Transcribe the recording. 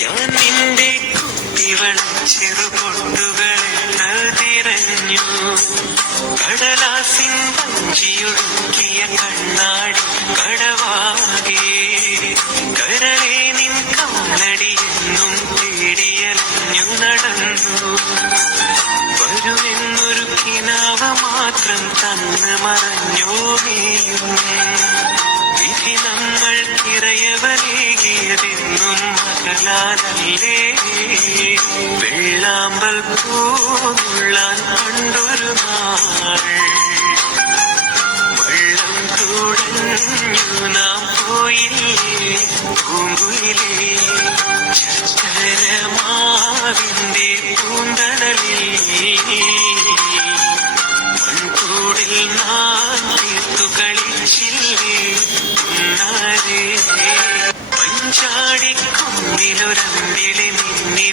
ഞാൻ നിന്റെ ചെറുപൊട്ടുകളെ തിരഞ്ഞു കടലാസിൻ വഞ്ചിയൊടുക്കിയ കണ്ണാടി കടവാകെ കരളെ നിൻ കാലടി എന്നും തേടിയലഞ്ഞു നടന്നു വരുമെന്നൊരു കിനാവ മാത്രം തന്ന് മറഞ്ഞോ നീയും വിധി നമ്മൾ തിരയവരേകിയതെന്നും മകളാനല്ലേ വെള്ളാമ്പൽ പൂന്നുള്ളാൻ പണ്ടൊരു നാൾ വെള്ളം തുടഞ്ഞു നാം പോയില്ലേ പൂങ്കുയിലേ ചക്കരമാവിന്റെ പൂന്തണലിൽ മൺകൂടിൽ നാം തീർത്തു കളിച്ചില്ലേ പഞ്ചാടിക്കുന്നിലൊരമ്പിളി നിന്നി